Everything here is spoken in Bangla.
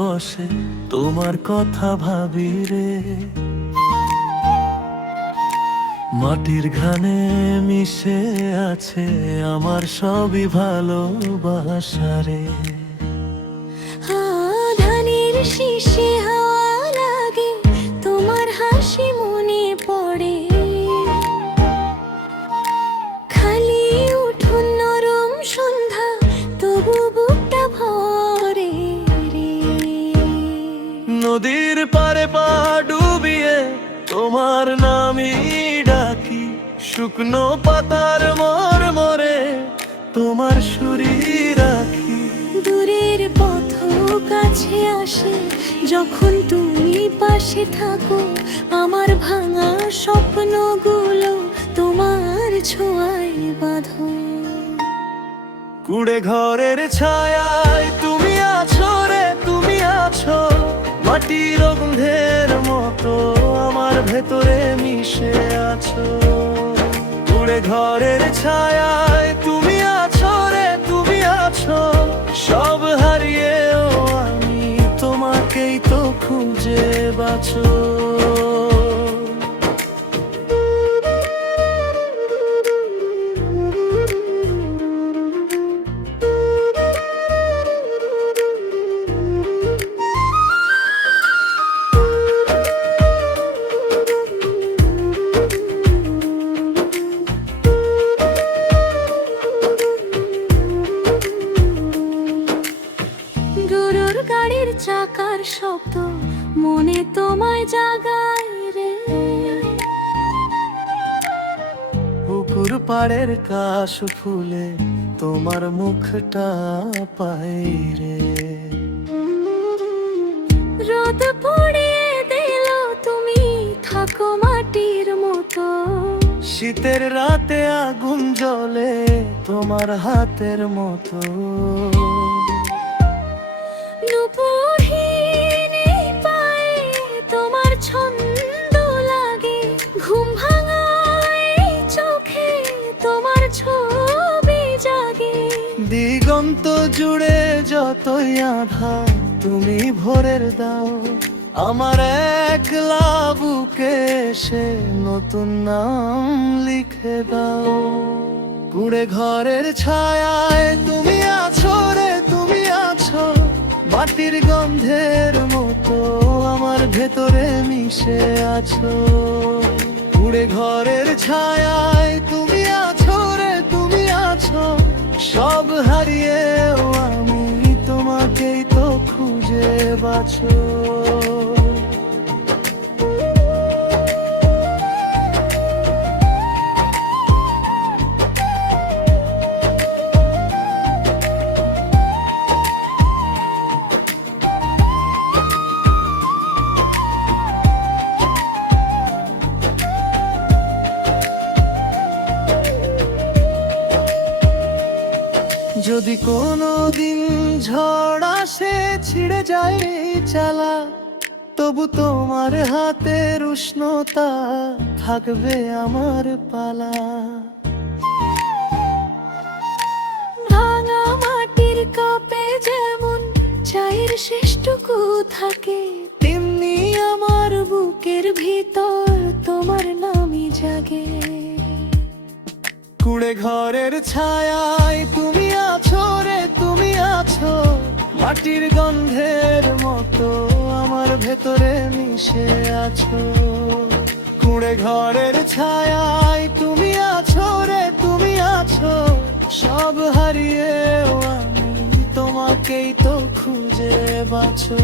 বসে তোমার কথা ভাবি রে। মাটির ঘানে মিশে আছে আমার সবই ভালোবাসা রে। ধানের শীষে হাওয়া লাগে, তোমার হাসি মনে পড়ে। খালি উঠোন নরম সন্ধ্যা, তবু বুকটা ভরে রে। নদীর পারে পা ডুবিয়ে তোমার নামই ডাকি, শুকনো পাতার মরমরে তোমার সুরি রাখি। দূরের পথ কাছে আসে যখন তুমি পাশে থাকো, আমার ভাঙা স্বপ্নগুলো তোমার ছোঁয়ায় বাঁধো। কুড়ে ঘরের ছায়ায় তুমি আছো রে, তুমি আছো মাটির গন্ধের মতো আমার ভেতরে মিশে আছো। কুড়ে ঘরের ছায়ায় তুমি আছো রে, তুমি আছো সব হারিয়েও আমি তোমাকেই তো খুঁজে বাঁচো। গরুর গাড়ির চাকার শব্দ মনে তোমায় জাগায় রে। পুকুর পাড়ের কাশ ফুলে তোমার মুখটা পাই রে। রোদ পড়িয়ে দিল, তুমি থাকো মাটির মতো। শীতের রাতে আগুন জ্বলে তোমার হাতের মতো। নূপুরহীন এই পায়ে তোমার ছন্দ লাগে, ঘুম ভাঙা এই চোখে তোমার ছবি জাগে। দিগন্ত জুড়ে যতই আধার তুমি ভোরের দাও, আমার একলা বুকে সে নতুন নাম লিখে দাও। কুড়ে ঘরের ছায়ায় তুমি আছো রে, তুমি আছো মাটির গন্ধের মতো আমার ভেতরে মিশে আছো। কুড়ে ঘরের ছায়ায় তুমি আছো রে, তুমি আছো সব হারিয়েও আমি তোমাকেই তো খুঁজে বাঁচো। যদি কোনো দিন ঝড় আসে ছিঁড়ে যায় এই চালা, তবু তোমার হাতের উষ্ণতা থাকবে আমার পালা। ভাঙা মাটির কাপে যেমন চায়ের শেষটুকু থাকে, তেমনি আমার বুকের ভিতর তোমার নামই জাগে। কুড়ে ঘরের ছায়ায় তুমি আছো রে, তুমি আছো মাটির গন্ধের মতো আমার ভেতরে মিশে আছো। কুড়ে ঘরের ছায়ায় তুমি আছো রে, তুমি আছো সব হারিয়েও আমি তোমাকেই তো খুঁজে বাঁচো।